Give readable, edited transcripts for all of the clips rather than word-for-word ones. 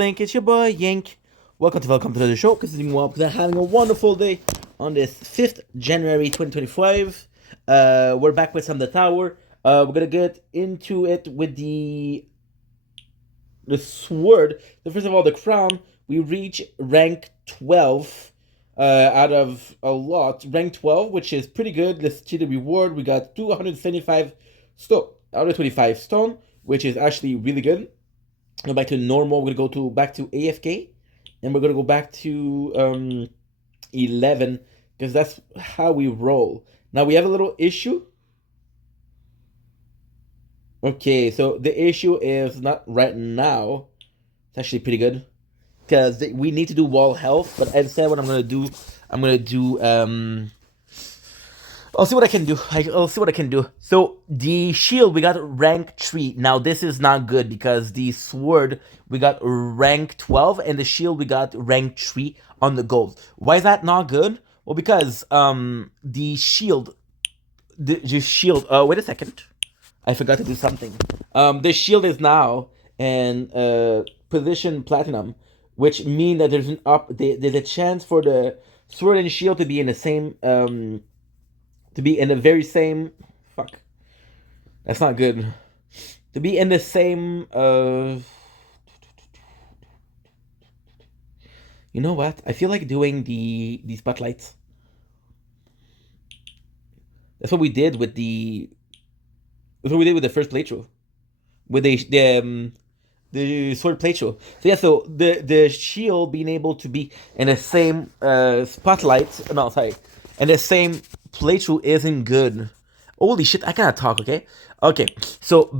Link, it's your boy Yank. Welcome to the show. Because we're having a wonderful day on this 5th January 2025. We're back with some of the tower. We're gonna get into it with the sword. So first of all, the crown. We reach rank 12 out of a lot. Rank 12, which is pretty good. Let's see the reward. We got 275 stone out of 25 stone, which is actually really good. Go back to normal. We're gonna go back to AFK, and we're gonna go back to 11 because that's how we roll. Now we have a little issue. Okay, so the issue is not right now. It's actually pretty good because we need to do wall health. But instead, what I'm gonna do, I'll see what I can do. I'll see what I can do. So the shield we got rank 3. Now this is not good because the sword we got rank 12 and the shield we got rank 3 on the gold. Why is that not good? Well, because the shield wait a second. I forgot to do something. The shield is now in position platinum, which means that there's there's a chance for the sword and shield to be in the same to be in the very same fuck. That's not good. To be in the same you know what? I feel like doing the spotlights. That's what we did with the first playthrough. With the sword playthrough. So yeah, so the shield being able to be in the same spotlight. No, sorry. And the same playthrough isn't good. Holy shit, I cannot talk, okay? Okay, so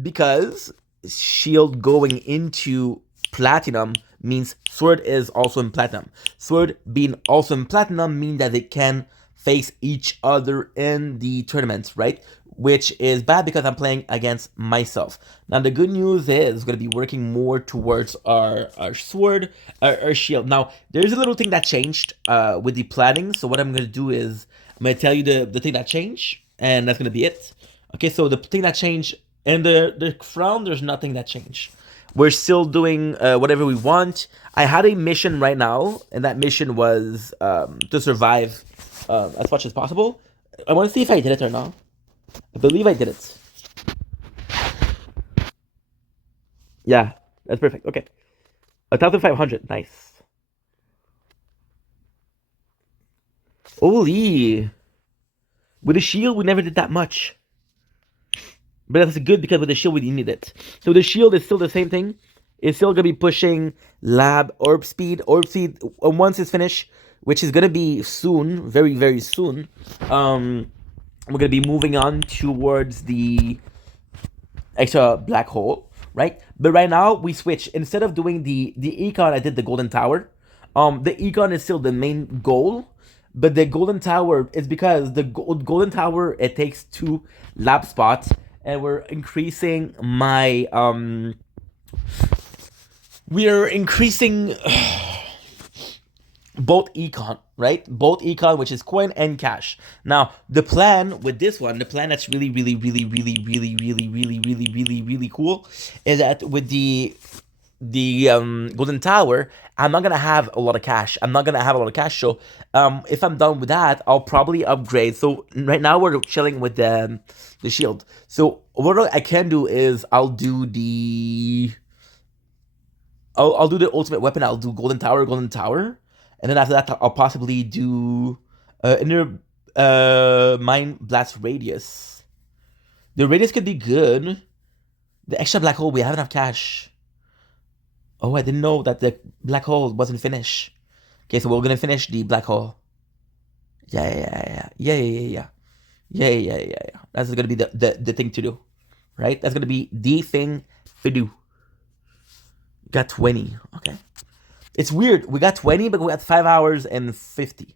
because shield going into platinum means sword is also in platinum. Sword being also in platinum means that they can face each other in the tournaments, right? Which is bad because I'm playing against myself. Now the good news is we're gonna be working more towards our sword, our shield. Now there's a little thing that changed with the planning. So what I'm gonna do is I'm gonna tell you the thing that changed, and that's gonna be it. Okay, so the thing that changed and the crown, there's nothing that changed. We're still doing whatever we want. I had a mission right now, and that mission was to survive as much as possible. I want to see if I did it or not. I believe I did it. Yeah, that's perfect. Okay. 1,500. Nice. Holy. With the shield, we never did that much. But that's good because with the shield, we needed it. So the shield is still the same thing. It's still going to be pushing lab orb speed. Orb speed, once it's finished, which is going to be soon, very, very soon, we're going to be moving on towards the extra black hole, right? But right now, we switch. Instead of doing the econ, I did the golden tower. The econ is still the main goal, but the golden tower is because the golden tower, it takes 2 lab spots, and we're increasing my we're increasing both econ, right? Both econ, which is coin and cash. Now, the plan with this one, the plan that's really cool is that with the golden tower, I'm not gonna have a lot of cash. So if I'm done with that, I'll probably upgrade. So right now we're chilling with the shield. So what I can do is I'll do the ultimate weapon. I'll do golden tower, and then after that I'll possibly do inner mind blast radius. The radius could be good. The extra black hole, we have enough cash. Oh, I didn't know that the black hole wasn't finished. Okay, so we're gonna finish the black hole. Yeah. That's gonna be the thing to do, right? That's gonna be the thing to do. Got 20. Okay. It's weird. We got 20, but we got 5 hours and 50.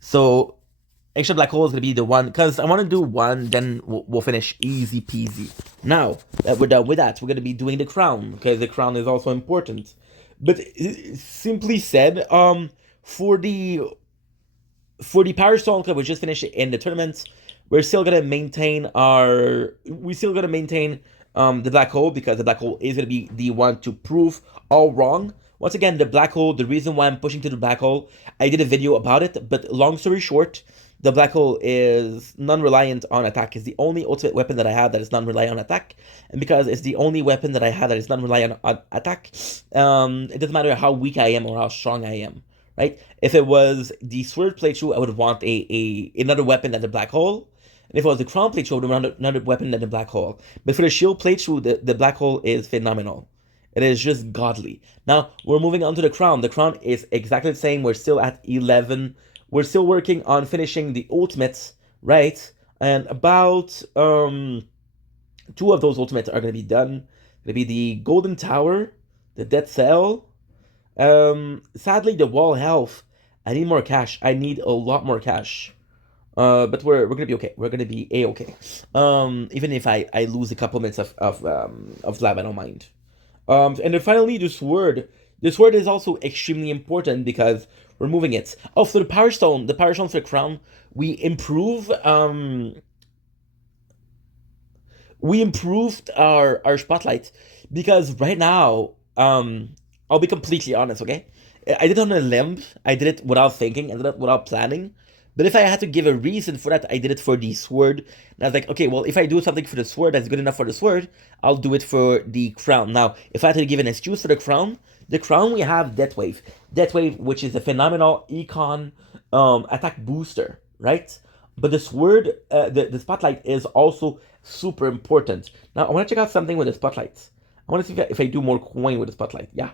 So extra black hole is gonna be the one, because I want to do one, then we'll finish easy peasy. Now that we're done with that, we're gonna be doing the crown, because the crown is also important. But simply said, for the Power Stone Club, we just finished in the tournaments. We're still gonna maintain the black hole, because the black hole is going to be the one to prove all wrong. Once again, the black hole, the reason why I'm pushing to the black hole, I did a video about it, but long story short, the black hole is non-reliant on attack. It's the only ultimate weapon that I have that is non-reliant on attack. And because it's the only weapon that I have that is non-reliant on attack, it doesn't matter how weak I am or how strong I am, right? If it was the sword playthrough, I would want another weapon than the black hole. And if it was the crown playthrough, I would want another weapon than the black hole. But for the shield playthrough, the black hole is phenomenal. It is just godly. Now, we're moving on to the crown. The crown is exactly the same. We're still at 11. We're still working on finishing the ultimates, right? And about 2 of those ultimates are going to be done. Going to be the Golden Tower, the Dead Cell. Sadly, the wall health. I need more cash. I need a lot more cash. But we're gonna be okay. We're gonna be a-okay. Even if I lose a couple minutes of lab, I don't mind. And then finally, the sword. The sword is also extremely important because we're moving it. Oh, for the power stone for the crown, we improved our spotlight, because right now, I'll be completely honest, okay? I did it on a limb. I did it without thinking. I did it without planning. But if I had to give a reason for that, I did it for the sword. And I was like, okay, well, if I do something for the sword that's good enough for the sword, I'll do it for the crown. Now, if I had to give an excuse for the crown we have Deathwave. Deathwave, which is a phenomenal econ attack booster, right? But the sword, the spotlight is also super important. Now, I want to check out something with the spotlight. I want to see if I do more coin with the spotlight. Yeah.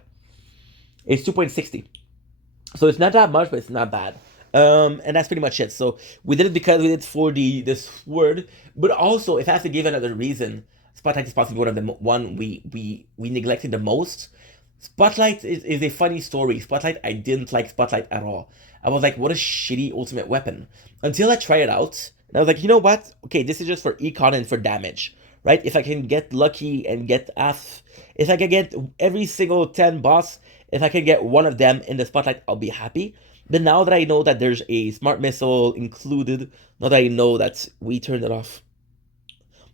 It's 2.60. So it's not that much, but it's not bad. And that's pretty much it. So we did it because we did it for the sword, but also if I have to give another reason, Spotlight is possibly one of the one we neglected the most. Spotlight is a funny story. Spotlight, I didn't like Spotlight at all. I was like, what a shitty ultimate weapon. Until I tried it out, and I was like, you know what? Okay, this is just for econ and for damage, right? If I can get lucky and get if I can get every single 10 boss, if I can get one of them in the Spotlight, I'll be happy. But now that I know that there's a smart missile included, now that I know that we turned it off,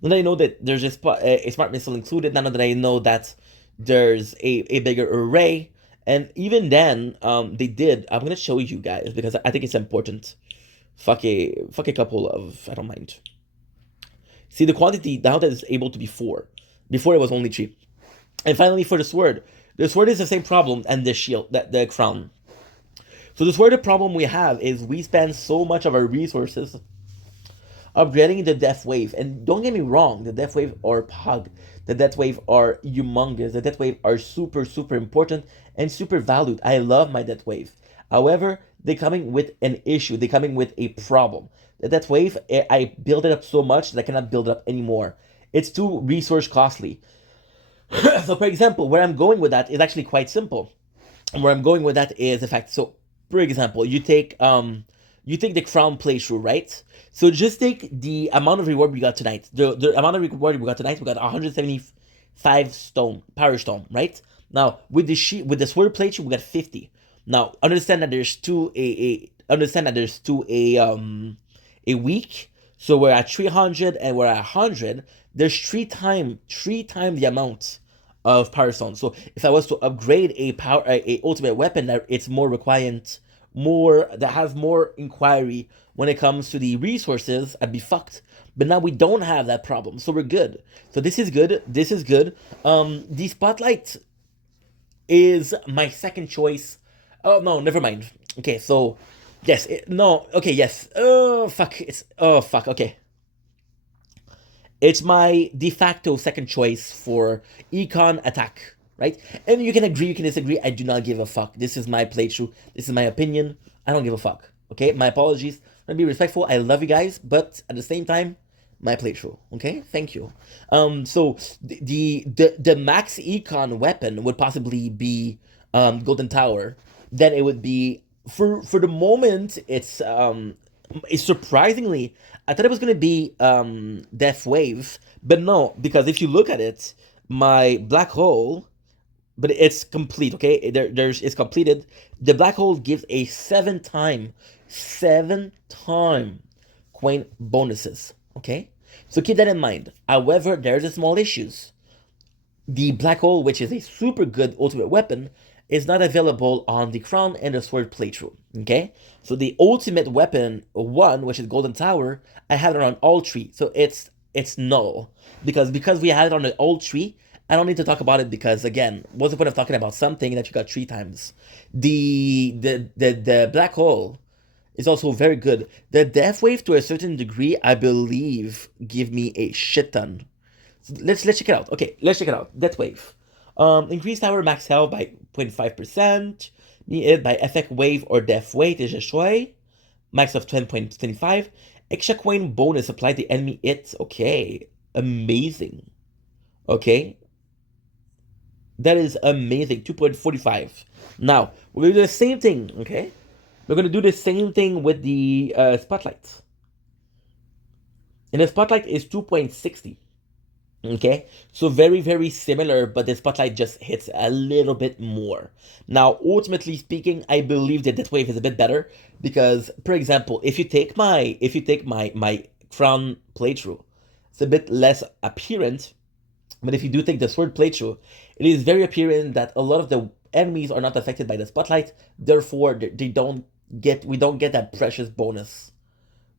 now that I know that there's a smart missile included, now that I know that there's a bigger array, and even then, they did. I'm gonna show you guys because I think it's important. Fuck a couple of, I don't mind. See the quantity now that it's able to be 4. Before it was only 3. And finally, for the sword is the same problem, and the shield, the crown. So this where the problem we have is we spend so much of our resources upgrading the Death Wave. And don't get me wrong, the Death Wave are pug. The Death Wave are humongous. The Death Wave are super, super important and super valued. I love my Death Wave. However, they're coming with an issue. They're coming with a problem. The Death Wave, I build it up so much that I cannot build it up anymore. It's too resource costly. So for example, where I'm going with that is actually quite simple. And where I'm going with that is the fact, so for example, you take the crown playthrough, right? So just take the amount of reward we got tonight. The amount of reward we got tonight, we got 175 power stone, right? Now with the sword playthrough, we got 50. Now understand that there's a week. So we're at 300 and we're at 100. There's three times the amount of power stone. So if I was to upgrade a ultimate weapon that it's more required, that has more inquiry when it comes to the resources, I'd be fucked. But now we don't have that problem, so we're good. So this is good. The spotlight is my second choice. Oh no, never mind. Okay, so yes, yes. Oh fuck. Okay. It's my de facto second choice for econ attack, right? And you can agree, you can disagree. I do not give a fuck. This is my playthrough. This is my opinion. I don't give a fuck. Okay, my apologies. I'm gonna be respectful. I love you guys, but at the same time, my playthrough. Okay, thank you. So the max econ weapon would possibly be Golden Tower. Then it would be for the moment. It's surprisingly, I thought it was gonna be Death Wave, but no, because if you look at it, my black hole, but it's complete. Okay, it's completed. The black hole gives a 7-time coin bonuses. Okay, so keep that in mind. However, there's a small issues. The black hole, which is a super good ultimate weapon, is not available on the crown and the sword playthrough. Okay, so the ultimate weapon one, which is Golden Tower, I have it on all three, so it's null because we had it on the all three. I don't need to talk about it because again, what's the point of talking about something that you got three times? The black hole is also very good. The death wave to a certain degree, I believe, give me a shit ton. So let's check it out. Okay, let's check it out. Death wave. Increase tower max health by 0.5%. Be it by effect wave or death wave is destroy. Max of 10.25. Extra coin bonus applied to enemy hit. Okay, amazing. Okay, that is amazing. 2.45. Now we're gonna do the same thing. Okay, we're gonna do the same thing with the spotlight. And the spotlight is 2.60. Okay, so very, very similar, but the spotlight just hits a little bit more. Now, ultimately speaking, I believe that wave is a bit better because, for example, if you take my crown playthrough, it's a bit less apparent. But if you do take the sword playthrough, it is very apparent that a lot of the enemies are not affected by the spotlight. Therefore, we don't get that precious bonus.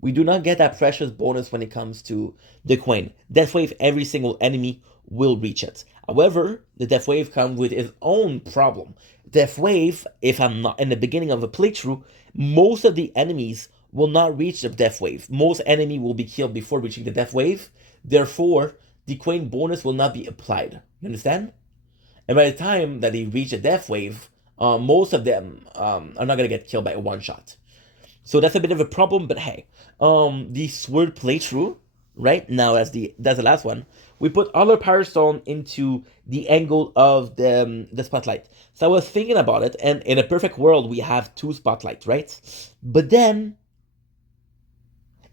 We do not get that precious bonus when it comes to the coin. Death Wave, every single enemy will reach it. However, the Death Wave comes with its own problem. Death Wave, if I'm not in the beginning of a playthrough, most of the enemies will not reach the Death Wave. Most enemy will be killed before reaching the Death Wave. Therefore, the coin bonus will not be applied. You understand? And by the time that they reach the Death Wave, most of them are not going to get killed by a one shot. So that's a bit of a problem, but hey, the sword playthrough, right now that's the last one. We put all our power stone into the angle of the spotlight. So I was thinking about it, and in a perfect world, we have two spotlights, right? But then,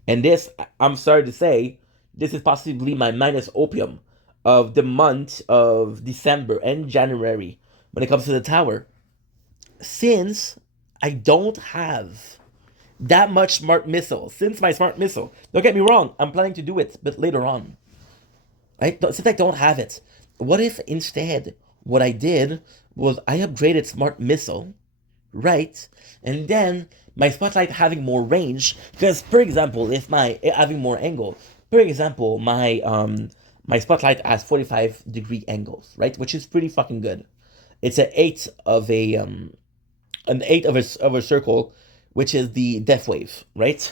and this, I'm sorry to say, this is possibly my minus opium of the month of December and January when it comes to the tower. Since I don't have that much smart missile, since my smart missile, don't get me wrong, I'm planning to do it, but later on. Right? Since I don't have it, what if instead what I did was I upgraded smart missile, right? And then my spotlight having more range, because for example, if my having more angle, for example, my spotlight has 45-degree angles, right? Which is pretty fucking good. It's an eighth of a circle, which is the death wave, right?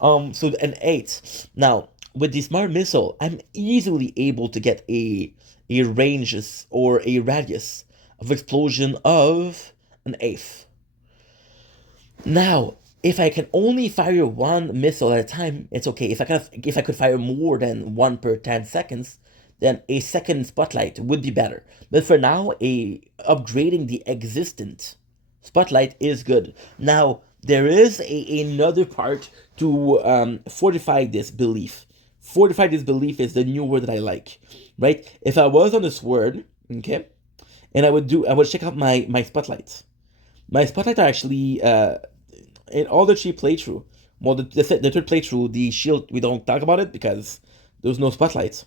So an 8. Now, with the smart missile, I'm easily able to get a range or a radius of explosion of an 8th. Now, if I can only fire one missile at a time, it's okay. If I could fire more than one per 10 seconds, then a second spotlight would be better. But for now, upgrading the existent spotlight is good. Now, there is another part to fortify this belief. Fortify this belief is the new word that I like, right? If I was on the sword, okay, and I would check out my spotlights. My spotlights are actually in all the three playthrough. Well, the third playthrough, the shield, we don't talk about it because there's no spotlights.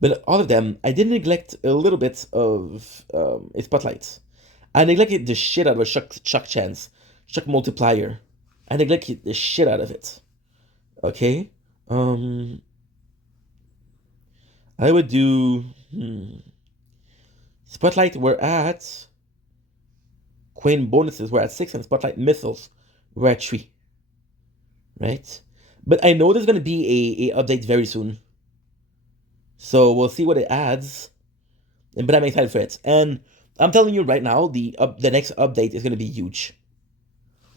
But all of them, I did neglect a little bit of spotlights. I neglected the shit out of a shock chance, shock multiplier. I neglected the shit out of it. Okay? I would do... Spotlight, we're at... Coin bonuses, we're at 6, and Spotlight missiles, we're at 3. Right? But I know there's going to be a update very soon. So we'll see what it adds. But I'm excited for it. And I'm telling you right now, the next update is going to be huge.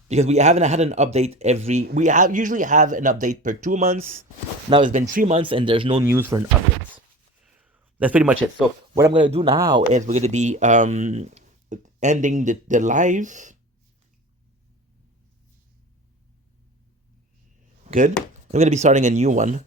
Because we haven't had an update usually have an update per 2 months. Now it's been 3 months and there's no news for an update. That's pretty much it. So what I'm going to do now is we're going to be ending the live. Good. I'm going to be starting a new one.